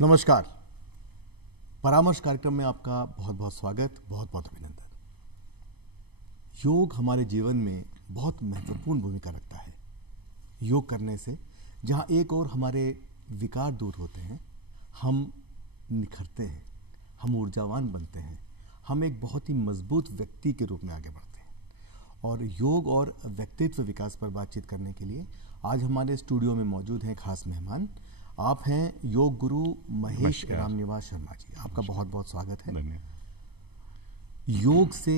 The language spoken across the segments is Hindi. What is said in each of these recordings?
नमस्कार। परामर्श कार्यक्रम में आपका बहुत बहुत स्वागत, बहुत बहुत अभिनंदन। योग हमारे जीवन में बहुत महत्वपूर्ण भूमिका रखता है। योग करने से जहाँ एक और हमारे विकार दूर होते हैं, हम निखरते हैं, हम ऊर्जावान बनते हैं, हम एक बहुत ही मजबूत व्यक्ति के रूप में आगे बढ़ते हैं। और योग और व्यक्तित्व विकास पर बातचीत करने के लिए आज हमारे स्टूडियो में मौजूद हैं खास मेहमान। आप हैं योग गुरु महेश रामनिवास शर्मा जी। आपका बहुत बहुत स्वागत है। योग से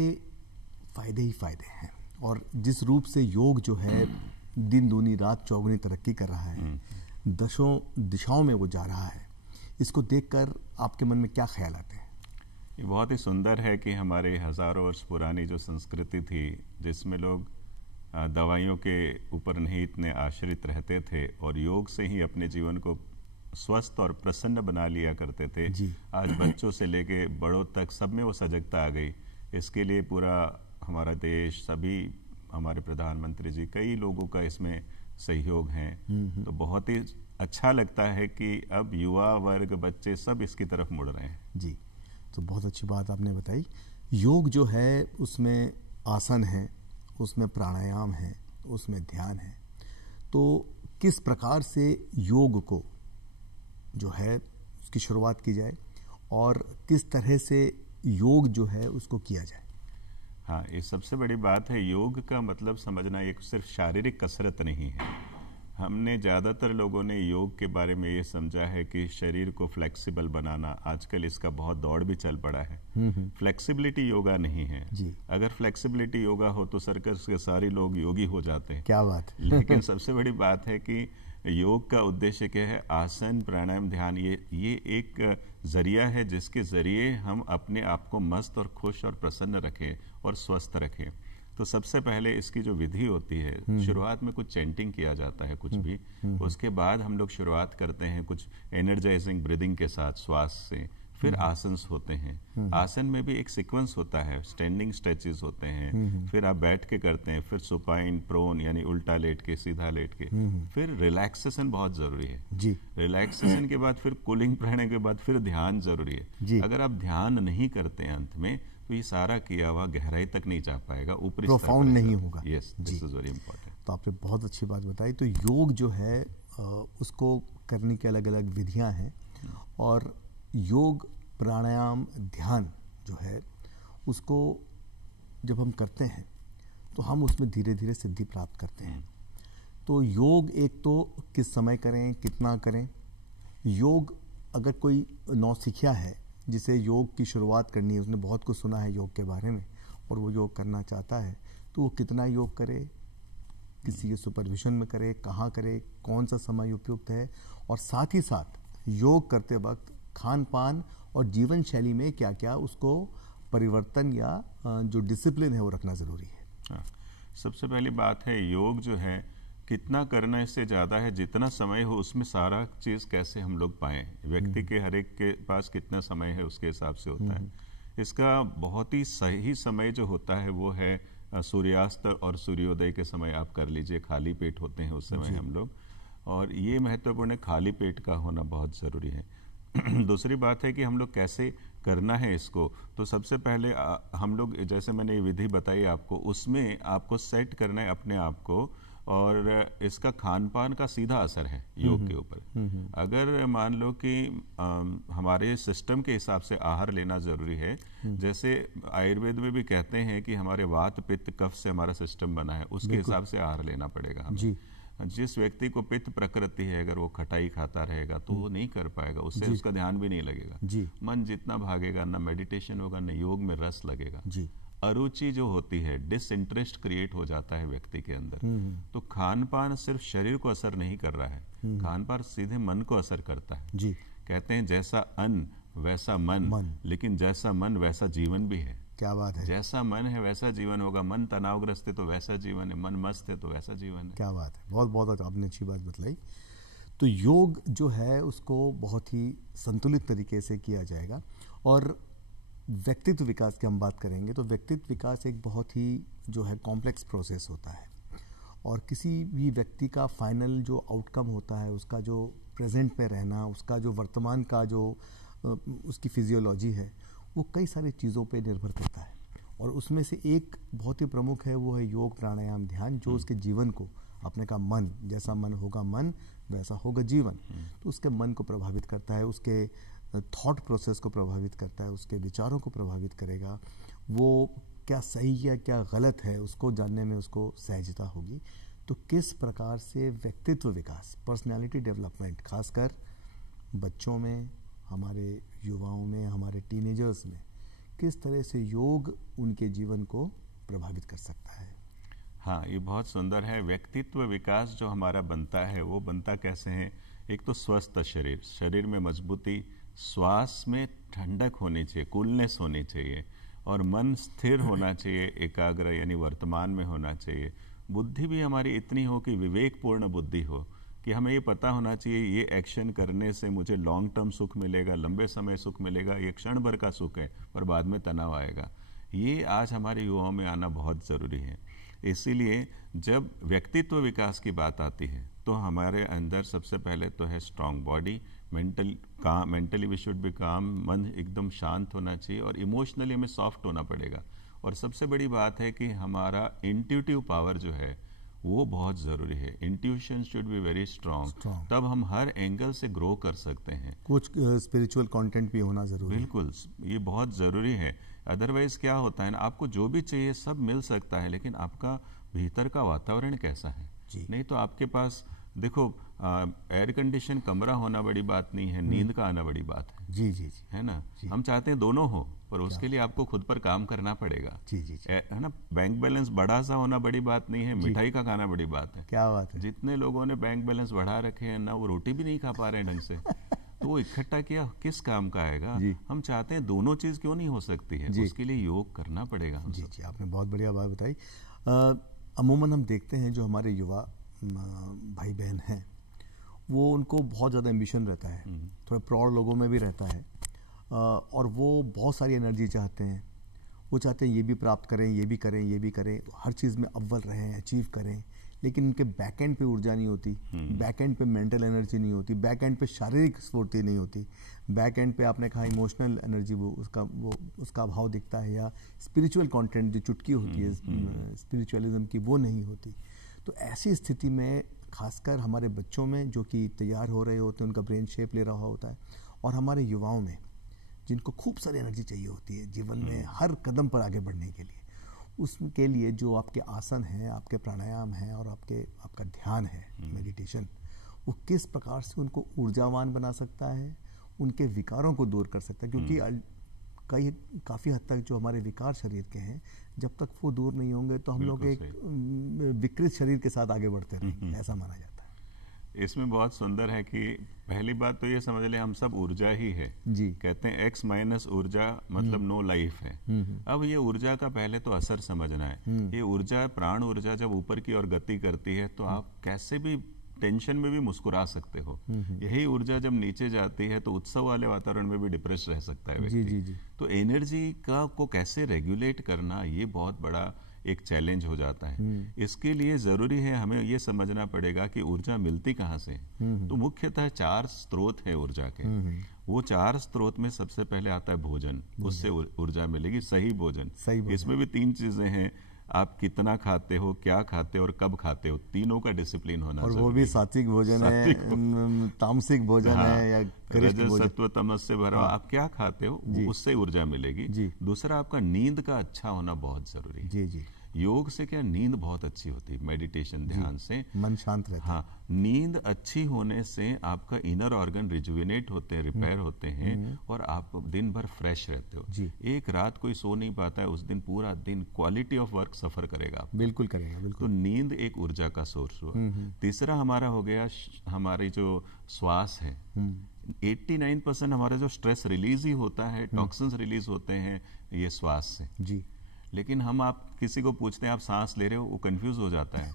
फायदे ही फायदे हैं और जिस रूप से योग जो है दिन दूनी रात चौगुनी तरक्की कर रहा है, दशों दिशाओं में वो जा रहा है, इसको देखकर आपके मन में क्या ख्याल आते हैं? ये बहुत ही सुंदर है कि हमारे हजारों वर्ष पुरानी जो संस्कृति थी, जिसमें लोग दवाइयों के ऊपर नहीं इतने आश्रित रहते थे और योग से ही अपने जीवन को स्वस्थ और प्रसन्न बना लिया करते थे, आज बच्चों से लेके बड़ों तक सब में वो सजगता आ गई। इसके लिए पूरा हमारा देश, सभी हमारे प्रधानमंत्री जी, कई लोगों का इसमें सहयोग है। तो बहुत ही अच्छा लगता है कि अब युवा वर्ग, बच्चे सब इसकी तरफ मुड़ रहे हैं। जी, तो बहुत अच्छी बात आपने बताई। योग जो है उसमें आसन है, उसमें प्राणायाम है, उसमें ध्यान है। तो किस प्रकार से योग को जो है उसकी शुरुआत की जाए और किस तरह से योग जो है उसको किया जाए? हाँ, ये सबसे बड़ी बात है। योग का मतलब समझना एक सिर्फ शारीरिक कसरत नहीं है। हमने ज़्यादातर लोगों ने योग के बारे में ये समझा है कि शरीर को फ्लेक्सिबल बनाना, आजकल इसका बहुत दौड़ भी चल पड़ा है। फ्लेक्सिबिलिटी योगा नहीं है जी। अगर फ्लेक्सिबिलिटी योगा हो तो सर्कस के सारे लोग योगी हो जाते हैं। क्या बात है। लेकिन सबसे बड़ी बात है कि योग का उद्देश्य क्या है? आसन, प्राणायाम, ध्यान, ये एक जरिया है जिसके जरिए हम अपने आप को मस्त और खुश और प्रसन्न रखें और स्वस्थ रखें। तो सबसे पहले इसकी जो विधि होती है, शुरुआत में कुछ चैंटिंग किया जाता है, कुछ भी। उसके बाद हम लोग शुरुआत करते हैं कुछ एनर्जाइजिंग ब्रीदिंग के साथ, श्वास से। फिर आसन्स होते हैं। आसन में भी एक सीक्वेंस होता है, स्टैंडिंग स्ट्रेचेस होते हैं, फिर आप बैठ के करते हैं, फिर सुपाइन, प्रोन यानी उल्टा लेट के, सीधा लेट के, फिर रिलैक्सेशन बहुत जरूरी है जी। रिलैक्सेशन के बाद फिर कूलिंग प्राणायाम के बाद फिर ध्यान जरूरी है। अगर आप ध्यान नहीं करते अंत में तो ये सारा किया हुआ गहराई तक नहीं जा पाएगा, ऊपरी प्रोफाउंड नहीं होगा। Yes, this is very important. तो आपने बहुत अच्छी बात बताई। तो योग जो है उसको करने की अलग अलग विधियां हैं और योग, प्राणायाम, ध्यान जो है उसको जब हम करते हैं तो हम उसमें धीरे धीरे सिद्धि प्राप्त करते हैं। तो योग एक तो किस समय करें, कितना करें? योग अगर कोई नौसिखिया है जिसे योग की शुरुआत करनी है, उसने बहुत कुछ सुना है योग के बारे में और वो योग करना चाहता है, तो वो कितना योग करे, किसी के सुपरविजन में करे, कहाँ करे, कौन सा समय उपयुक्त है, और साथ ही साथ योग करते वक्त खान पान और जीवन शैली में क्या क्या उसको परिवर्तन या जो डिसिप्लिन है वो रखना ज़रूरी है। हाँ, सबसे पहली बात है योग जो है कितना करना इससे ज़्यादा है जितना समय हो उसमें सारा चीज़ कैसे हम लोग पाएँ। व्यक्ति के हर एक के पास कितना समय है उसके हिसाब से होता है। इसका बहुत ही सही समय जो होता है वो है सूर्यास्त और सूर्योदय के समय आप कर लीजिए। खाली पेट होते हैं उस समय हम लोग, और ये महत्वपूर्ण है, खाली पेट का होना बहुत ज़रूरी है। दूसरी बात है कि हम लोग कैसे करना है इसको। तो सबसे पहले हम लोग, जैसे मैंने ये विधि बताई आपको, उसमें आपको सेट करना है अपने आप को, और इसका खान पान का सीधा असर है योग के ऊपर। अगर मान लो कि हमारे सिस्टम के हिसाब से आहार लेना जरूरी है, जैसे आयुर्वेद में भी कहते हैं कि हमारे वात, पित्त, कफ से हमारा सिस्टम बना है, उसके हिसाब से आहार लेना पड़ेगा हमें। जिस व्यक्ति को पित्त प्रकृति है, अगर वो खटाई खाता रहेगा तो वो नहीं कर पाएगा, उससे उसका ध्यान भी नहीं लगेगा। मन जितना भागेगा, ना मेडिटेशन होगा, ना योग में रस लगेगा। अरुचि जो होती है, डिसइंटरेस्ट क्रिएट हो जाता है व्यक्ति के अंदर। तो खान पान सिर्फ शरीर को असर नहीं कर रहा है, खान पान सीधे मन को असर करता है। कहते हैं जैसा अन्न वैसा मन, लेकिन जैसा मन वैसा जीवन भी है। क्या बात है। जैसा मन है वैसा जीवन होगा। मन तनावग्रस्त है तो वैसा जीवन है, मन मस्त है तो वैसा जीवन है। क्या बात है, बहुत बहुत आपने अच्छी बात बतलाई। तो योग जो है उसको बहुत ही संतुलित तरीके से किया जाएगा। और व्यक्तित्व विकास की हम बात करेंगे तो व्यक्तित्व विकास एक बहुत ही जो है कॉम्प्लेक्स प्रोसेस होता है, और किसी भी व्यक्ति का फाइनल जो आउटकम होता है, उसका जो प्रेजेंट में रहना, उसका जो वर्तमान का जो उसकी फिजियोलॉजी है, वो कई सारी चीज़ों पे निर्भर करता है। और उसमें से एक बहुत ही प्रमुख है, वो है योग, प्राणायाम, ध्यान, जो उसके जीवन को, अपने का मन, जैसा मन होगा मन वैसा होगा जीवन, तो उसके मन को प्रभावित करता है, उसके थॉट प्रोसेस को प्रभावित करता है, उसके विचारों को प्रभावित करेगा। वो क्या सही है क्या गलत है उसको जानने में उसको सहजता होगी। तो किस प्रकार से व्यक्तित्व विकास, पर्सनालिटी डेवलपमेंट, खासकर बच्चों में, हमारे युवाओं में, हमारे टीनेजर्स में, किस तरह से योग उनके जीवन को प्रभावित कर सकता है। हाँ, ये बहुत सुंदर है। व्यक्तित्व विकास जो हमारा बनता है वो बनता कैसे है? एक तो स्वस्थ शरीर, शरीर में मजबूती, श्वास में ठंडक होनी चाहिए, कूलनेस होनी चाहिए, और मन स्थिर होना चाहिए, एकाग्र यानी वर्तमान में होना चाहिए। बुद्धि भी हमारी इतनी हो कि विवेकपूर्ण बुद्धि हो, कि हमें ये पता होना चाहिए ये एक्शन करने से मुझे लॉन्ग टर्म सुख मिलेगा, लंबे समय सुख मिलेगा, ये क्षण भर का सुख है पर बाद में तनाव आएगा। ये आज हमारे युवाओं में आना बहुत ज़रूरी है। इसीलिए जब व्यक्तित्व विकास की बात आती है तो हमारे अंदर सबसे पहले तो है strong body, mentally we should be calm, मन एकदम शांत होना चाहिए, और इमोशनली हमें सॉफ्ट होना पड़ेगा। और सबसे बड़ी बात है कि हमारा इंट्यूटिव पावर जो है वो बहुत ज़रूरी है। Intuition should be very strong, तब हम हर एंगल से ग्रो कर सकते हैं। कुछ स्पिरिचुअल कंटेंट भी होना ज़रूरी है। बिल्कुल, ये बहुत ज़रूरी है। अदरवाइज क्या होता है ना, आपको जो भी चाहिए सब मिल सकता है, लेकिन आपका भीतर का वातावरण कैसा है। नहीं तो आपके पास देखो, एयर कंडीशन कमरा होना बड़ी बात नहीं है, नींद का आना बड़ी बात है। जी जी जी, है ना। हम चाहते हैं दोनों हो, पर उसके लिए आपको खुद पर काम करना पड़ेगा। जी जी जी, है ना। बैंक बैलेंस बड़ा सा होना बड़ी बात नहीं है, मिठाई का खाना बड़ी बात है। क्या बात है। जितने लोगों ने बैंक बैलेंस बढ़ा रखे हैं ना, वो रोटी भी नहीं खा पा रहे हैं ढंग से तो वो इकट्ठा किया किस काम का आएगा। हम चाहते हैं दोनों चीज क्यों नहीं हो सकती है, उसके लिए योग करना पड़ेगा। जी जी, आपने बहुत बढ़िया बात बताई। अमूमन हम देखते हैं जो हमारे युवा भाई बहन हैं, वो उनको बहुत ज़्यादा एम्बिशन रहता है, थोड़ा प्रौढ़ लोगों में भी रहता है, और वो बहुत सारी एनर्जी चाहते हैं। वो चाहते हैं ये भी प्राप्त करें, ये भी करें, ये भी करें, हर चीज़ में अव्वल रहें, अचीव करें, लेकिन उनके बैक एंड पे ऊर्जा नहीं होती, बैक एंड पे मेंटल एनर्जी नहीं होती, बैक एंड पे शारीरिक स्फूर्ति नहीं होती, बैक एंड पे आपने कहा इमोशनल एनर्जी, वो उसका अभाव दिखता है, या स्पिरिचुअल कंटेंट जो चुटकी होती है स्पिरिचुअलिज्म की, वो नहीं होती। तो ऐसी स्थिति में खासकर हमारे बच्चों में जो कि तैयार हो रहे होते हैं, उनका ब्रेन शेप ले रहा होता है, और हमारे युवाओं में जिनको खूब सारी एनर्जी चाहिए होती है जीवन में हर कदम पर आगे बढ़ने के लिए, उसके लिए जो आपके आसन हैं, आपके प्राणायाम हैं, और आपका ध्यान है, मेडिटेशन, वो किस प्रकार से उनको ऊर्जावान बना सकता है, उनके विकारों को दूर कर सकता है। क्योंकि काफ़ी हद तक जो हमारे विकार शरीर के हैं, जब तक वो दूर नहीं होंगे तो हम लोग एक विकृत शरीर के साथ आगे बढ़ते रहेंगे, ऐसा माना जाता है। इसमें बहुत सुंदर है कि पहली बात तो ये समझ लें, हम सब ऊर्जा ही है जी। कहते हैं एक्स माइनस ऊर्जा मतलब नो लाइफ है। अब ये ऊर्जा का पहले तो असर समझना है। ये ऊर्जा, प्राण ऊर्जा जब ऊपर की ओर गति करती है तो आप कैसे भी टेंशन में भी मुस्कुरा सकते हो। यही ऊर्जा जब नीचे जाती है तो उत्सव वाले वातावरण में भी डिप्रेस रह सकता है व्यक्ति। जी जी। तो एनर्जी को कैसे रेगुलेट करना, ये बहुत बड़ा एक चैलेंज हो जाता है। इसके लिए जरूरी है हमें ये समझना पड़ेगा कि ऊर्जा मिलती कहाँ से। तो मुख्यतः 4 स्रोत है ऊर्जा के। वो 4 स्रोत में सबसे पहले आता है भोजन, उससे ऊर्जा मिलेगी। सही भोजन, इसमें भी 3 चीजें हैं, आप कितना खाते हो, क्या खाते हो और कब खाते हो, तीनों का डिसिप्लिन होना और वो भी सात्विक भोजन है, तामसिक भोजन है, या रजस सत्व तमस से भरा। आप क्या खाते हो उससे ऊर्जा मिलेगी। दूसरा आपका नींद का अच्छा होना बहुत जरूरी है। जी जी। योग से क्या नींद बहुत अच्छी होती है, मेडिटेशन ध्यान से मन शांत रहता है। हाँ, नींद अच्छी होने से आपका इनर ऑर्गन रिजुविनेट होते हैं, रिपेयर होते हैं, और आप दिन भर फ्रेश रहते हो। एक रात कोई सो नहीं पाता है, उस दिन पूरा दिन क्वालिटी ऑफ वर्क सफर करेगा। बिल्कुल करेगा, बिल्कुल। तो नींद एक ऊर्जा का सोर्स हुआ। तीसरा हमारा हो गया हमारी जो श्वास है। 89% हमारा जो स्ट्रेस रिलीज ही होता है, टॉक्सिन्स रिलीज होते हैं ये श्वास से। जी। लेकिन आप किसी को पूछते हैं आप सांस ले रहे हो, वो कंफ्यूज हो जाता है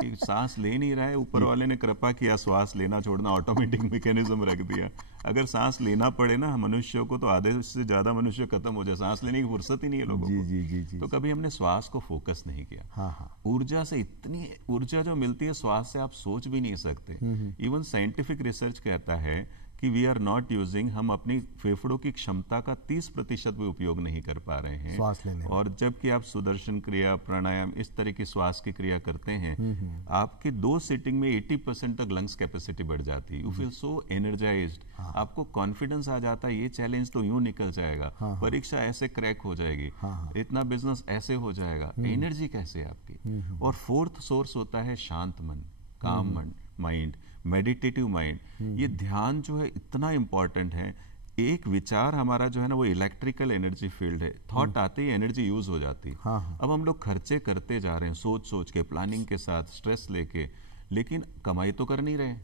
कि सांस ले नहीं रहा है, ऊपर वाले ने कृपा किया, श्वास लेना छोड़ना ऑटोमेटिक मैकेनिज्म रख दिया। अगर सांस लेना पड़े ना मनुष्यों को, तो आधे से ज्यादा मनुष्य खत्म हो जाए, सांस लेने की फुर्सत ही नहीं है लोगों जी को। जी जी जी। तो कभी हमने श्वास को फोकस नहीं किया। हाँ हाँ। ऊर्जा से इतनी ऊर्जा जो मिलती है श्वास से, आप सोच भी नहीं सकते। इवन साइंटिफिक रिसर्च कहता है कि वी आर नॉट यूजिंग, हम अपनी फेफड़ों की क्षमता का 30% भी उपयोग नहीं कर पा रहे हैं श्वास लेने में। और जबकि आप सुदर्शन क्रिया, प्राणायाम, इस तरह की श्वास की क्रिया करते हैं, आपकी 2 सीटिंग में 80% तक लंग्स कैपेसिटी बढ़ जाती है। यू फील सो एनर्जाइज्ड, आपको कॉन्फिडेंस आ जाता है, ये चैलेंज तो यूं निकल जाएगा, परीक्षा ऐसे क्रैक हो जाएगी, इतना बिजनेस ऐसे हो जाएगा। एनर्जी कैसे है आपकी। और फोर्थ सोर्स होता है शांत मन, काम माइंड, मेडिटेटिव माइंड। ये ध्यान जो है इतना इंपॉर्टेंट है। एक विचार हमारा जो है ना, वो इलेक्ट्रिकल एनर्जी फील्ड है, थॉट आते ही एनर्जी यूज हो जाती है। अब हम लोग खर्चे करते जा रहे हैं सोच सोच के, प्लानिंग के साथ, स्ट्रेस लेके, लेकिन कमाई तो कर नहीं रहे।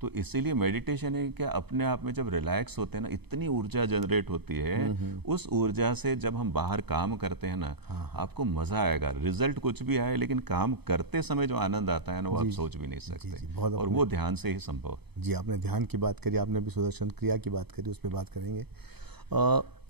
तो इसीलिए मेडिटेशन है कि अपने आप में जब रिलैक्स होते हैं ना, इतनी ऊर्जा जनरेट होती है। उस ऊर्जा से जब हम बाहर काम करते हैं ना, आपको मजा आएगा। रिजल्ट कुछ भी आए, लेकिन काम करते समय जो आनंद आता है ना, वो आप सोच भी नहीं सकते। और वो ध्यान से ही संभव है। जी, आपने ध्यान की बात करी, आपने भी सुदर्शन क्रिया की बात करी, उस पर बात करेंगे।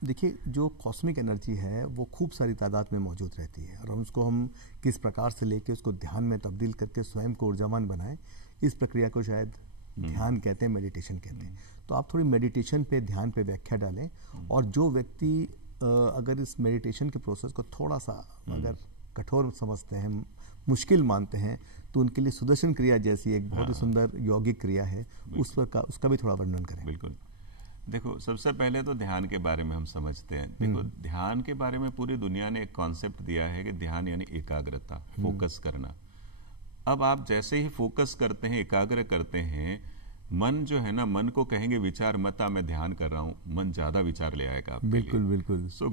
देखिए, जो कॉस्मिक एनर्जी है वो खूब सारी तादाद में मौजूद रहती है, और उसको हम किस प्रकार से लेके उसको ध्यान में तब्दील करके स्वयं को ऊर्जावान बनाएं, इस प्रक्रिया को शायद ध्यान कहते हैं, मेडिटेशन कहते हैं। तो आप थोड़ी मेडिटेशन पे, ध्यान पे व्याख्या डालें। और जो व्यक्ति अगर इस मेडिटेशन के प्रोसेस को थोड़ा सा अगर कठोर समझते हैं, मुश्किल मानते हैं, तो उनके लिए सुदर्शन क्रिया जैसी एक बहुत ही सुंदर यौगिक क्रिया है, उसका भी थोड़ा वर्णन करें। बिल्कुल। देखो, सबसे पहले तो ध्यान के बारे में हम समझते हैं। देखो, ध्यान के बारे में पूरी दुनिया ने एक कॉन्सेप्ट दिया है कि ध्यान यानी एकाग्रता, फोकस करना। अब आप जैसे ही फोकस करते हैं, एकाग्र करते हैं, मन जो है ना, मन को कहेंगे विचार मत आ, मैं ध्यान कर रहा हूं, मन ज्यादा विचार ले आएगा आपके लिए। बिल्कुल बिल्कुल। सो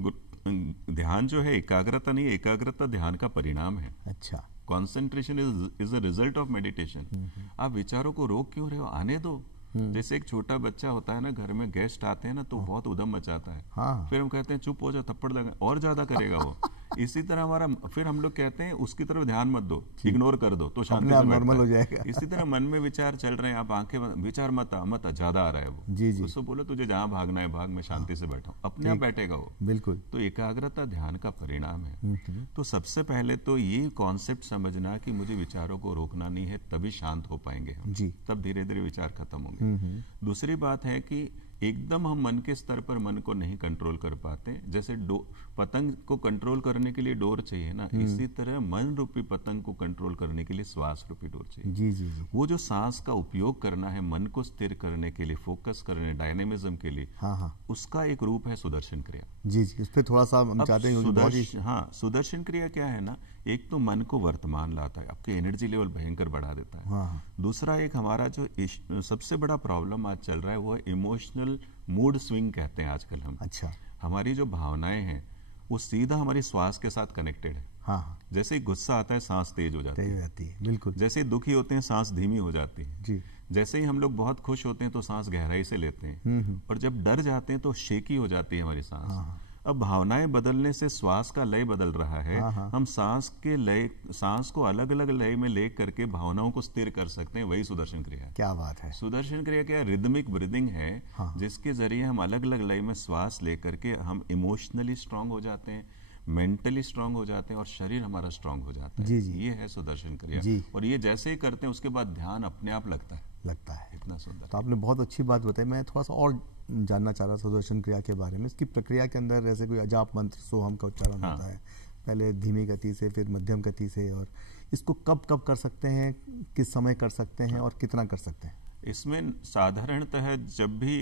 ध्यान जो है एकाग्रता नहीं, एकाग्रता ध्यान का परिणाम है। अच्छा। Concentration is a result of meditation. आप विचारों को रोक क्यों रहे हो, आने दो। जैसे एक छोटा बच्चा होता है ना, घर में गेस्ट आते हैं ना, तो बहुत उधम मचाता है। फिर हम कहते हैं चुप हो जा, थप्पड़ लगा, और ज्यादा करेगा वो। इसी तरह हमारा, फिर हम लोग कहते हैं उसकी तरफ ध्यान मत दो, इग्नोर कर दो, तो शांति से नॉर्मल हो जाएगा। इसी तरह मन में विचार चल रहे हैं, आप आंखें, विचार मत आ, ज्यादा आ रहा है वो। जी जी। उसको बोलो तुझे जहां भागना है भाग, मैं शांति से बैठा हूं, अपने आप बैठेगा वो। बिल्कुल। तो एकाग्रता ध्यान का परिणाम है। तो सबसे पहले तो ये कॉन्सेप्ट समझना कि मुझे विचारों को रोकना नहीं है, तभी शांत हो पाएंगे हम। जी। तब धीरे धीरे विचार खत्म होंगे। दूसरी बात है कि एकदम हम मन के स्तर पर मन को नहीं कंट्रोल कर पाते। जैसे पतंग को कंट्रोल करने के लिए डोर चाहिए ना, इसी तरह मन रूपी पतंग को कंट्रोल करने के लिए श्वास रूपी डोर चाहिए। जी जी जी। वो जो सांस का उपयोग करना है मन को स्थिर करने के लिए, फोकस करने, डायनेमिज्म के लिए, उसका एक रूप है सुदर्शन क्रिया। जी जी, उस पर थोड़ा सा हम चाहते हैं। सुदर्शन क्रिया क्या है ना, एक तो मन को वर्तमान लाता है, आपकी एनर्जी लेवल भयंकर बढ़ा देता है। दूसरा, एक हमारा जो सबसे बड़ा प्रॉब्लम आज चल रहा है वो है इमोशनल मूड स्विंग कहते हैं आजकल हम। अच्छा। हमारी जो भावनाएं हैं वो सीधा हमारी श्वास के साथ कनेक्टेड है। जैसे ही गुस्सा आता है सांस तेज हो जाती है। बिल्कुल। जैसे ही दुखी होते हैं सांस धीमी हो जाती है। जी। जैसे ही हम लोग बहुत खुश होते हैं तो सांस गहराई से लेते हैं, और जब डर जाते हैं तो शेकी हो जाती है हमारी सांस। अब भावनाएं बदलने से श्वास का लय बदल रहा है। हम सांस को अलग अलग लय में ले करके भावनाओं को स्थिर कर सकते हैं, वही सुदर्शन क्रिया है। क्या बात है। सुदर्शन क्रिया क्या है, रिदमिक ब्रीदिंग है, जिसके जरिए हम अलग अलग लय में श्वास लेकर के हम इमोशनली स्ट्रांग हो जाते हैं, मेंटली स्ट्रांग हो जाते हैं, और शरीर हमारा स्ट्रांग हो जाता है। जी जी। ये है सुदर्शन क्रिया। और ये जैसे ही करते हैं उसके बाद ध्यान अपने आप लगता है। इतना सुंदर। तो आपने बहुत अच्छी बात बताई। मैं थोड़ा सा और जानना चाह रहा था सुदर्शन क्रिया के बारे में। इसकी प्रक्रिया के अंदर जैसे कोई अजाप मंत्र सोहम का उच्चारण होता है, पहले धीमी गति से, फिर मध्यम गति से, और इसको कब कब कर सकते हैं, किस समय कर सकते हैं, और कितना कर सकते हैं? इसमें साधारणतः जब भी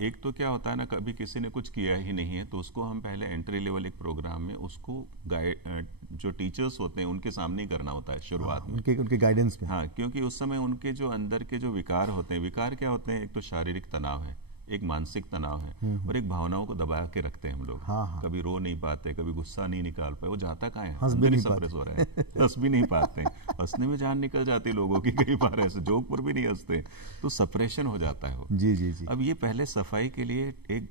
एक तो क्या होता है ना, कभी किसी ने कुछ किया ही नहीं है तो उसको हम पहले एंट्री लेवल एक प्रोग्राम में उसको जो टीचर्स होते हैं उनके सामने ही करना होता है शुरुआत में, उनके गाइडेंस में। क्योंकि उस समय उनके जो अंदर के जो विकार होते हैं, विकार क्या होते हैं, एक तो शारीरिक तनाव है, एक मानसिक तनाव है और एक भावनाओं को दबा के रखते हैं हम लोग। हाँ। कभी रो नहीं पाते, कभी गुस्सा नहीं निकाल पाए, वो जाता कहाँ है, हंस भी अंदर ही नहीं सप्रेस हो रहा है, हंस भी नहीं पाते, हंसने में जान निकल जाती लोगों की, कई बार ऐसे जोक पर भी नहीं हंसते, तो सप्रेशन हो जाता है वो। जी जी जी। अब ये पहले सफाई के लिए एक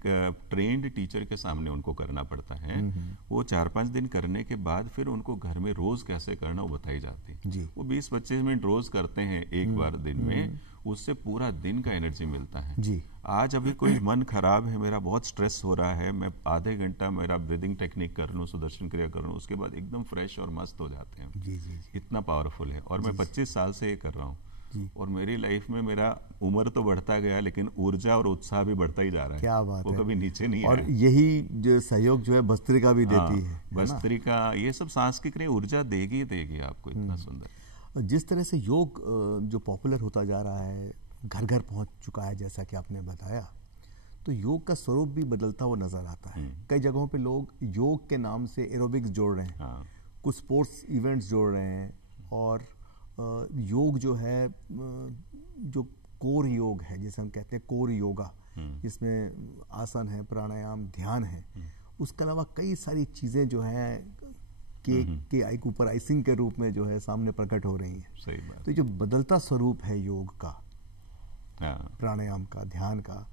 ट्रेंड टीचर के सामने उनको करना पड़ता है, वो 4-5 दिन करने के बाद फिर उनको घर में रोज कैसे करना वो बताई जाती है। वो 20-25 मिनट रोज करते हैं एक बार दिन में, उससे पूरा दिन का एनर्जी मिलता है जी। आज अभी कोई मन खराब है, मेरा बहुत स्ट्रेस हो रहा है, मैं आधे घंटा मेरा ब्रीदिंग टेक्निक कर लूँ, सुदर्शन क्रिया कर लूँ, उसके बाद एकदम फ्रेश और मस्त हो जाते हैं। जी जी जी। इतना पावरफुल है और मैं 25 साल से ये कर रहा हूँ और मेरी लाइफ में मेरा उम्र तो बढ़ता गया लेकिन ऊर्जा और उत्साह भी बढ़ता ही जा रहा है। क्या बात वो है। कभी नीचे नहीं और आया। यही जो सहयोग जो है भस्त्रिका भी देती है। भस्त्रिका ये सब सांस्कृतिक ऊर्जा देगी देगी आपको, इतना सुंदर। जिस तरह से योग जो पॉपुलर होता जा रहा है, घर घर पहुंच चुका है जैसा कि आपने बताया, तो योग का स्वरूप भी बदलता हुआ नजर आता है। कई जगहों पे लोग योग के नाम से एरोबिक्स जोड़ रहे हैं, कुछ स्पोर्ट्स इवेंट्स जोड़ रहे हैं, और योग जो है जो कोर योग है, जैसे हम कहते हैं कोर योगा, जिसमें आसन है, प्राणायाम, ध्यान है, उसके अलावा कई सारी चीजें जो हैं केक के ऊपर आइसिंग के रूप में जो है सामने प्रकट हो रही हैं। सही बात। तो जो बदलता स्वरूप है योग का, प्राणायाम का, ध्यान का,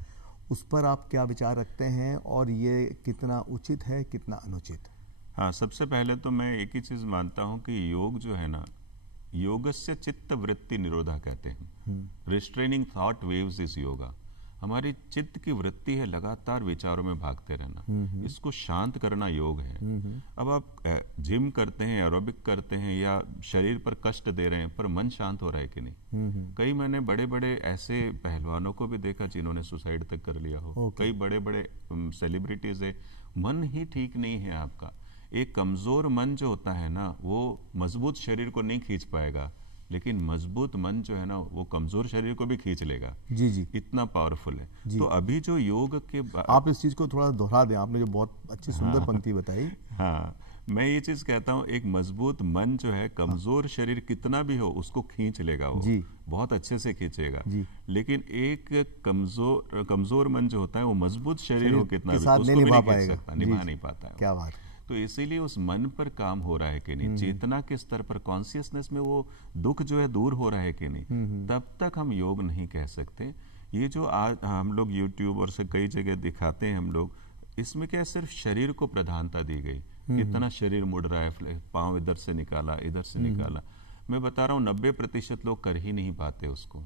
उस पर आप क्या विचार रखते हैं और ये कितना उचित है, कितना अनुचित? हाँ, सबसे पहले तो मैं एक ही चीज मानता हूँ कि योग जो है ना, योगस्य चित्त वृत्ति निरोधा कहते हैं, restraining thought waves is yoga. हमारी चित्त की वृत्ति है लगातार विचारों में भागते रहना, इसको शांत करना योग है। अब आप जिम करते हैं, एरोबिक करते हैं या शरीर पर कष्ट दे रहे हैं, पर मन शांत हो रहा है कि नहीं? कई मैंने बड़े बड़े ऐसे पहलवानों को भी देखा जिन्होंने सुसाइड तक कर लिया हो। कई बड़े बड़े सेलिब्रिटीज है, मन ही ठीक नहीं है आपका। एक कमजोर मन जो होता है ना, वो मजबूत शरीर को नहीं खींच पाएगा, लेकिन मजबूत मन जो है ना, वो कमजोर शरीर को भी खींच लेगा। जी जी। इतना पावरफुल है। तो अभी जो योग के आप इस चीज को थोड़ा दोहरा दें, आपने जो बहुत अच्छी सुंदर पंक्ति बताई। हाँ, मैं ये चीज कहता हूँ, एक मजबूत मन जो है, कमजोर शरीर कितना भी हो उसको खींच लेगा, वो जी। बहुत अच्छे से खींचेगा। जी। लेकिन एक कमजोर मन जो होता है, वो मजबूत शरीर हो कितना भी उसको भी निभा नहीं खींच सकता, निभा नहीं पाता है। क्या बात है। तो इसीलिए उस मन पर काम हो रहा है कि नहीं, चेतना के स्तर पर, कॉन्शियसनेस में वो दुख जो है दूर हो रहा है कि नहीं, तब तक हम योग नहीं कह सकते। ये जो आज हम लोग यूट्यूब और से कई जगह दिखाते हैं हम लोग, इसमें क्या सिर्फ शरीर को प्रधानता दी गई, कितना शरीर मुड़ रहा है, पांव इधर से निकाला, इधर से निकाला। मैं बता रहा हूँ 90% लोग कर ही नहीं पाते उसको।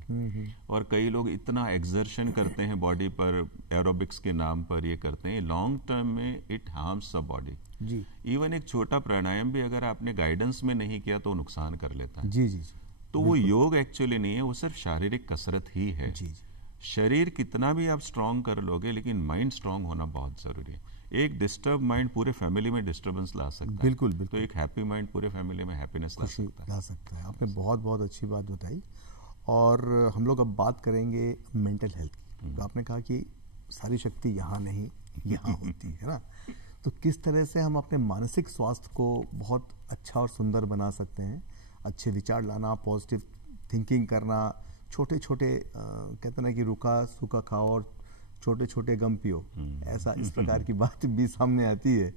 और कई लोग इतना एक्सर्शन करते हैं बॉडी पर, एरोबिक्स के नाम पर ये करते हैं, लॉन्ग टर्म में इट हार्म्स द बॉडी। जी। इवन एक छोटा प्राणायाम भी अगर आपने गाइडेंस में नहीं किया तो नुकसान कर लेता है। जी जी जी। तो वो योग एक्चुअली नहीं है, वो सिर्फ शारीरिक कसरत ही है। जी। शरीर कितना भी आप स्ट्रांग कर लोगे, लेकिन माइंड स्ट्रांग होना बहुत जरूरी है। एक डिस्टर्ब माइंड पूरे फैमिली में डिस्टर्बेंस ला सकता है। बिल्कुल बिल्कुल। तो एक हैप्पी माइंड पूरे फैमिली में हैप्पीनेस ला सकता है। आपने बहुत बहुत अच्छी बात बताई। और हम लोग अब बात करेंगे मेंटल हेल्थ की। तो आपने कहा कि सारी शक्ति यहाँ नहीं, यहाँ होती है ना। तो किस तरह से हम अपने मानसिक स्वास्थ्य को बहुत अच्छा और सुंदर बना सकते हैं? अच्छे विचार लाना, पॉजिटिव थिंकिंग करना, छोटे छोटे कहते ना कि रुका सूखा खाओ और छोटे छोटे गम पियो, ऐसा इस प्रकार की बात भी सामने आती है।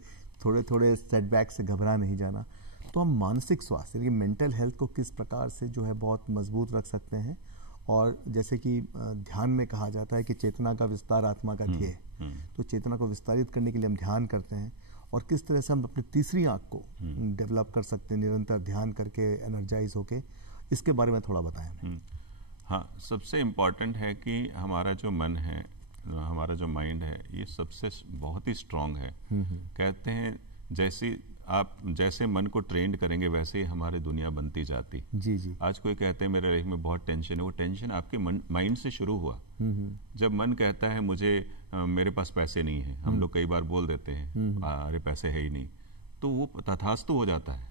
थोड़े थोड़े सेटबैक से घबरा नहीं जाना। तो हम मानसिक स्वास्थ्य यानी मेंटल हेल्थ को किस प्रकार से जो है बहुत मजबूत रख सकते हैं? और जैसे कि ध्यान में कहा जाता है कि चेतना का विस्तार आत्मा का ध्येय, तो चेतना को विस्तारित करने के लिए हम ध्यान करते हैं। और किस तरह से हम अपनी तीसरी आंख को डेवलप कर सकते हैं निरंतर ध्यान करके, एनर्जाइज होके, इसके बारे में थोड़ा बताएं हमें। हाँ, सबसे इम्पॉर्टेंट है कि हमारा जो मन है, हमारा जो माइंड है, ये सबसे बहुत ही स्ट्रांग है। कहते हैं जैसे मन को ट्रेंड करेंगे वैसे ही हमारी दुनिया बनती जाती। जी जी। आज कोई कहते हैं मेरे लाइफ में बहुत टेंशन है, वो टेंशन आपके माइंड से शुरू हुआ। जब मन कहता है मुझे मेरे पास पैसे नहीं है, हम लोग कई बार बोल देते हैं अरे पैसे है ही नहीं, तो वो तथास्तु हो जाता है।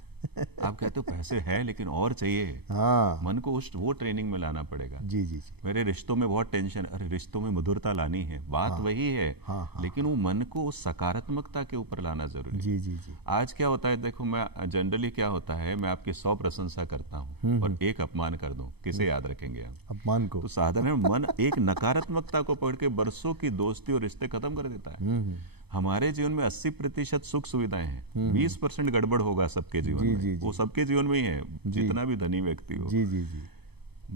आप कहते हो पैसे है लेकिन और चाहिए। हाँ मन को वो ट्रेनिंग में लाना पड़ेगा। जी जी जी। मेरे रिश्तों में बहुत टेंशन, अरे रिश्तों में मधुरता लानी है, बात वही है। हाँ, लेकिन वो मन को उस सकारात्मकता के ऊपर लाना जरूरी है। जी जी जी। आज क्या होता है, देखो मैं जनरली क्या होता है, मैं आपकी 100 प्रशंसा करता हूँ और एक अपमान कर दूं, किसे याद रखेंगे हम? अपमान को। तो साधारण मन एक नकारात्मकता को पकड़ के बरसों की दोस्ती और रिश्ते खत्म कर देता है। हमारे जीवन में 80% सुख सुविधाएं हैं, 20% गड़बड़ होगा सबके जीवन जी, में। जी, जी। वो सबके जीवन में ही है, जितना भी धनी व्यक्ति हो। जी जी जी।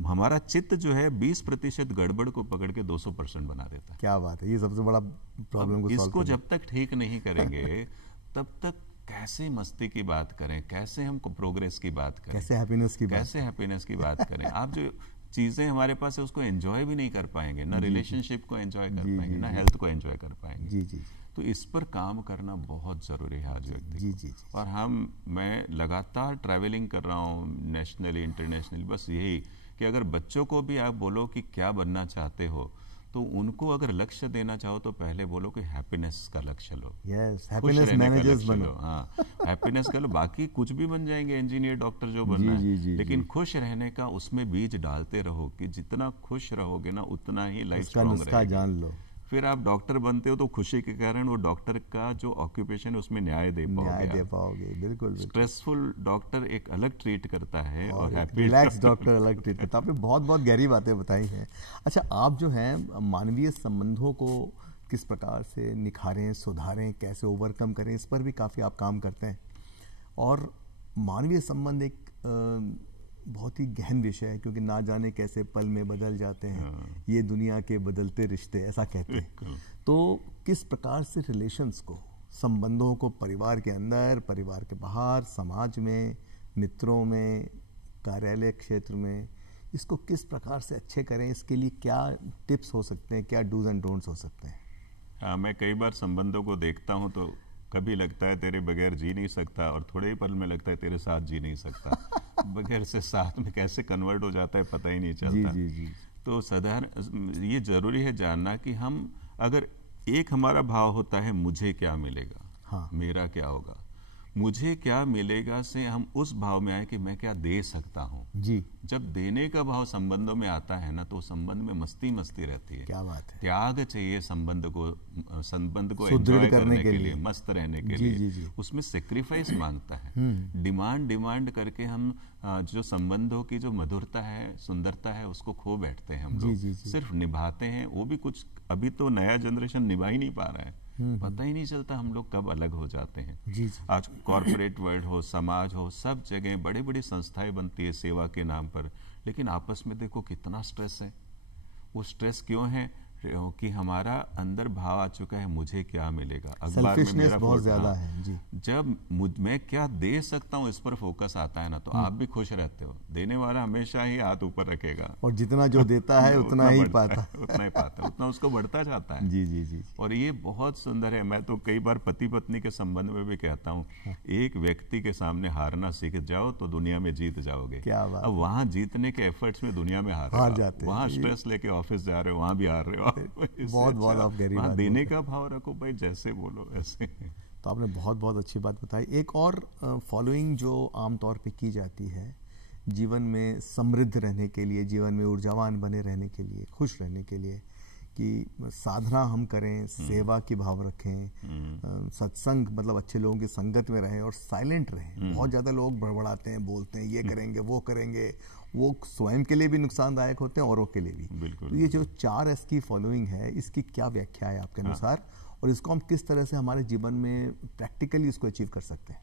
हमारा चित्त जो है 20% गड़बड़ को पकड़ के 200% बना देता है। क्या बात है, ये सबसे बड़ा प्रॉब्लम को सॉल्व इसको जब तक ठीक नहीं करेंगे तब तक कैसे मस्ती की बात करें, कैसे हमको प्रोग्रेस की बात करें, कैसे हैप्पीनेस की बात, कैसे हैप्पीनेस की बात करें। आप जो चीजें हमारे पास है उसको एंजॉय भी नहीं कर पाएंगे, ना रिलेशनशिप को एंजॉय कर पाएंगे, ना हेल्थ को एंजॉय कर पाएंगे। जी जी। तो इस पर काम करना बहुत जरूरी है आज व्यक्ति जी को। जी। और मैं लगातार ट्रैवलिंग कर रहा हूँ नेशनली इंटरनेशनली, बस यही कि अगर बच्चों को भी आप बोलो कि क्या बनना चाहते हो, तो उनको अगर लक्ष्य देना चाहो तो पहले बोलो कि हैप्पीनेस का लक्ष्य लो। यस, खुश हैप्पीनेस रहने का मैनेजर्स लक्ष्य लो। बनो। हाँ, हैप्पीनेस का लो, बाकी कुछ भी बन जाएंगे, इंजीनियर डॉक्टर जो बनना जी, है। जी, लेकिन जी। खुश रहने का उसमें बीज डालते रहो कि जितना खुश रहोगे ना उतना ही लाइफ उसका स्ट्रांग नुस्खा रहेगी। जान लो। फिर आप डॉक्टर बनते हो तो खुशी के कारण वो डॉक्टर का जो ऑक्यूपेशन है उसमें न्याय दे न्याय दे पाओगे। पाओगे, बिल्कुल। स्ट्रेसफुल डॉक्टर एक अलग ट्रीट करता है और हैप्पी रिलैक्स डॉक्टर अलग ट्रीट करता है। आपने बहुत बहुत गहरी बातें बताई हैं। अच्छा, आप जो हैं मानवीय संबंधों को किस प्रकार से निखारें, सुधारें, कैसे ओवरकम करें, इस पर भी काफ़ी आप काम करते हैं। और मानवीय संबंध एक बहुत ही गहन विषय है, क्योंकि ना जाने कैसे पल में बदल जाते हैं ये दुनिया के बदलते रिश्ते, ऐसा कहते हैं। तो किस प्रकार से रिलेशंस को, संबंधों को परिवार के अंदर, परिवार के बाहर, समाज में, मित्रों में, कार्यालय क्षेत्र में, इसको किस प्रकार से अच्छे करें, इसके लिए क्या टिप्स हो सकते हैं, क्या डूज एंड डोंट्स हो सकते हैं? हाँ, मैं कई बार संबंधों को देखता हूँ तो कभी लगता है तेरे बगैर जी नहीं सकता, और थोड़े ही पल में लगता है तेरे साथ जी नहीं सकता। बगैर से साथ में कैसे कन्वर्ट हो जाता है पता ही नहीं चलता। जी जी जी। तो साधारण ये जरूरी है जानना कि हम अगर एक हमारा भाव होता है मुझे क्या मिलेगा, हाँ। मेरा क्या होगा, मुझे क्या मिलेगा से हम उस भाव में आए कि मैं क्या दे सकता हूँ। जी। जब देने का भाव संबंधों में आता है ना तो संबंध में मस्ती मस्ती रहती है। क्या बात है। त्याग चाहिए संबंध को सुदृढ़ एंजॉय करने के लिए, लिए, मस्त रहने के जी, लिए। जी, जी। उसमें सेक्रीफाइस मांगता है। डिमांड करके हम जो संबंधों की जो मधुरता है, सुंदरता है, उसको खो बैठते हैं हम जी, लोग। जी, जी। सिर्फ निभाते हैं, वो भी कुछ अभी तो नया जनरेशन निभा ही नहीं पा रहा है। पता ही नहीं चलता हम लोग कब अलग हो जाते हैं। जी जी। आज कॉर्पोरेट वर्ल्ड हो, समाज हो, सब जगह बड़ी बड़ी संस्थाएं बनती है सेवा के नाम पर, लेकिन आपस में देखो कितना स्ट्रेस है। वो स्ट्रेस क्यों है कि हमारा अंदर भाव आ चुका है मुझे क्या मिलेगा, अखबार में मेरा बहुत ज्यादा है। जी। जब मैं क्या दे सकता हूँ इस पर फोकस आता है ना तो आप भी खुश रहते हो। देने वाला हमेशा ही हाथ ऊपर रखेगा, और जितना जो देता है उतना ही पाता है। उतना ही पाता है, उतना उसको बढ़ता जाता है। जी जी जी। और ये बहुत सुंदर है। मैं तो कई बार पति पत्नी के संबंध में भी कहता हूँ, एक व्यक्ति के सामने हारना सीख जाओ तो दुनिया में जीत जाओगे। क्या बात। अब वहां जीतने के एफर्ट्स में दुनिया में हार जाते हैं। वहां स्ट्रेस लेके ऑफिस जा रहे हो, वहां भी हार रहे हो। बहुत बहुत आप गहरी बात देने का भाव रखो भाई, जैसे बोलो ऐसे। तो आपने बहुत बहुत अच्छी बात बताई। एक और फॉलोइंग जो आमतौर पे की जाती है जीवन में समृद्ध रहने के लिए, जीवन में ऊर्जावान बने रहने के लिए, खुश रहने के लिए, कि साधना हम करें, सेवा की भाव रखें, सत्संग मतलब अच्छे लोगों की संगत में रहें और साइलेंट रहें। बहुत ज़्यादा लोग बड़बड़ाते हैं, बोलते हैं ये करेंगे वो करेंगे, वो स्वयं के लिए भी नुकसानदायक होते हैं, औरों के लिए भी। बिल्कुल। तो ये जो 4S की फॉलोइंग है, इसकी क्या व्याख्या है आपके अनुसार, और इसको हम किस तरह से हमारे जीवन में प्रैक्टिकली इसको अचीव कर सकते हैं?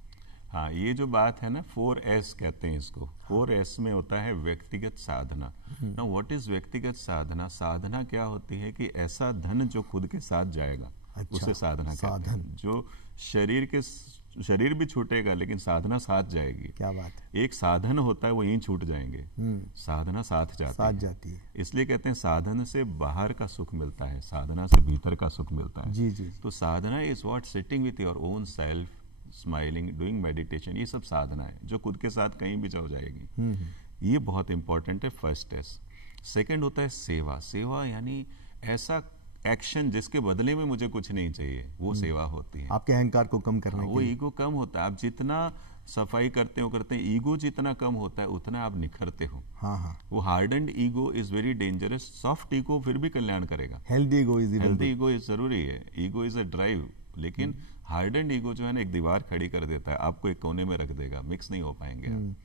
हाँ, ये जो बात है ना 4S कहते हैं इसको। 4S में होता है व्यक्तिगत साधना। ना व्हाट इज व्यक्तिगत साधना? साधना क्या होती है कि ऐसा धन जो खुद के साथ जाएगा। अच्छा, उसे साधना कहते हैं। जो शरीर भी छूटेगा लेकिन साधना साथ जाएगी। क्या बात है। एक साधन होता है वो यहीं छूट जाएंगे, साधना साथ जाती है। इसलिए कहते हैं साधन से बाहर का सुख मिलता है, साधना से भीतर का सुख मिलता है। जी जी। तो sadhana is what sitting with your own self, smiling, doing meditation, ये सब साधना है जो खुद के साथ कहीं भी हो जाएगी। ये बहुत इंपॉर्टेंट है, फर्स्ट है। सेकंड होता है सेवा। सेवा यानी ऐसा एक्शन जिसके बदले में मुझे कुछ नहीं चाहिए, वो सेवा होती है। आपके अहंकार को कम करने वो ईगो कम होता है। आप जितना सफाई करते हो ईगो जितना कम होता है उतना आप निखरते हो। हाँ हाँ, वो hardened ego is very dangerous. Soft ego फिर भी कल्याण करेगा। हेल्दी ईगो इज जरूरी है। ईगो इज अ ड्राइव, लेकिन हार्डन्ड ईगो जो है ना एक दीवार खड़ी कर देता है, आपको एक कोने में रख देगा, मिक्स नहीं हो पाएंगे आप।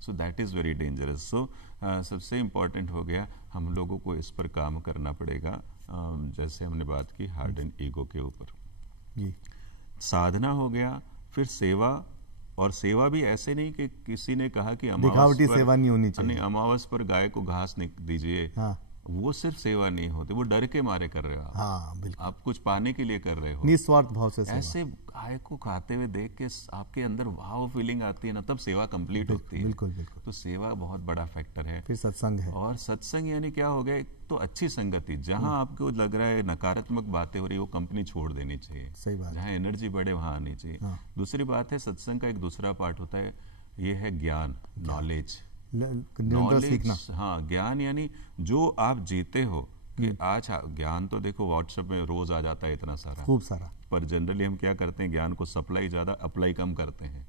So that is very dangerous. सो सबसे इम्पोर्टेंट हो गया, हम लोगों को इस पर काम करना पड़ेगा। जैसे हमने बात की हार्डन्ड ईगो के ऊपर, साधना हो गया, फिर सेवा। और सेवा भी ऐसे नहीं कि किसी ने कहा कि दिखावटी सेवा नहीं होनी चाहिए। अमावस पर गाय को घास नहीं दीजिए, हाँ, वो सिर्फ सेवा नहीं होती, वो डर के मारे कर रहे हो आप। हाँ, बिल्कुल, आप कुछ पाने के लिए कर रहे हो, निस्वार्थ भाव से सेवा। ऐसे गाय को खाते हुए देख के आपके अंदर वाव फीलिंग आती है ना, तब सेवा कंप्लीट होती है। बिल्कुल बिल्कुल। तो सेवा बहुत बड़ा फैक्टर है। फिर सत्संग है, और सत्संग यानी क्या हो गया, तो अच्छी संगति। जहां आपको लग रहा है नकारात्मक बातें हो रही है, वो कंपनी छोड़ देनी चाहिए। सही बात। जहां एनर्जी बढ़े वहां आनी चाहिए। हाँ। दूसरी बात है, सत्संग का एक दूसरा पार्ट होता है, ये है ज्ञान, नॉलेज। निरंतर सीखना। हाँ, ज्ञान यानी जो आप जीते हो कि आज ज्ञान तो देखो व्हाट्सएप में रोज आ जाता है इतना सारा, खूब सारा, पर जनरली हम क्या करते हैं, ज्ञान को सप्लाई ज्यादा, अप्लाई कम करते हैं।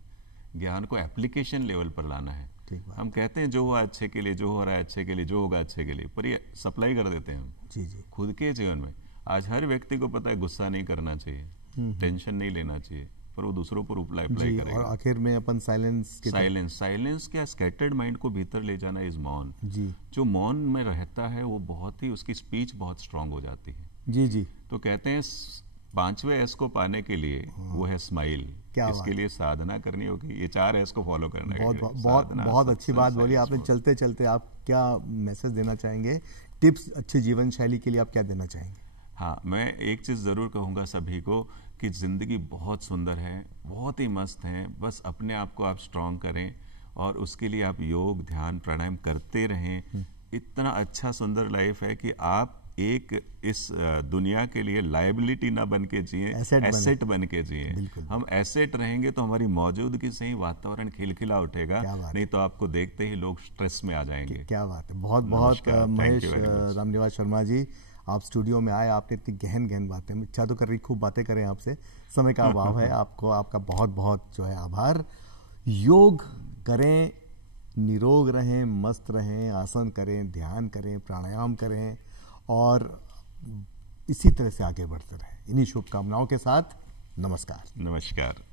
ज्ञान को एप्लीकेशन लेवल पर लाना है। हम कहते हैं जो हुआ अच्छे के लिए, जो हो रहा है अच्छे के लिए, जो होगा अच्छे के लिए, पर ये सप्लाई कर देते हैं हम जी जी खुद के जीवन में। आज हर व्यक्ति को पता है गुस्सा नहीं करना चाहिए, टेंशन नहीं लेना चाहिए, पर वो दूसरों पर अप्लाई करेगा। और आखिर में अपन साइलेंस क्या, स्कैटर्ड माइंड को भीतर ले जाना इज मौन जी। जो मौन में रहता है वो बहुत ही, उसकी स्पीच बहुत स्ट्रांग हो जाती है। जी जी। तो कहते हैं 5वें एस को पाने के लिए वो है स्माइल। इसके लिए साधना करनी होगी, ये 4 एस को फॉलो करना है। बहुत अच्छी बात बोली आपने। चलते चलते आप क्या मैसेज देना चाहेंगे, टिप्स अच्छी जीवन शैली के लिए आप क्या देना चाहेंगे? हाँ, मैं एक चीज़ ज़रूर कहूँगा सभी को कि ज़िंदगी बहुत सुंदर है, बहुत ही मस्त है। बस अपने आप को आप स्ट्रांग करें और उसके लिए आप योग, ध्यान, प्राणायाम करते रहें। इतना अच्छा सुंदर लाइफ है कि आप एक इस दुनिया के लिए लायबिलिटी ना बन के जिए, एसेट बन के जिए। हम एसेट रहेंगे तो हमारी मौजूदगी से ही वातावरण खिलखिला उठेगा, नहीं तो आपको देखते ही लोग स्ट्रेस में आ जाएंगे। क्या बात है। बहुत बहुत महेश रामनिवास शर्मा जी, आप स्टूडियो में आए, आपने इतनी गहन बातें, इच्छा तो कर रही खूब बातें करें आपसे, समय का अभाव है। आपको आपका बहुत बहुत जो है आभार। योग करें, निरोग रहें, मस्त रहें, आसन करें, ध्यान करें, प्राणायाम करें और इसी तरह से आगे बढ़ते रहें। इन्हीं शुभकामनाओं के साथ नमस्कार। नमस्कार।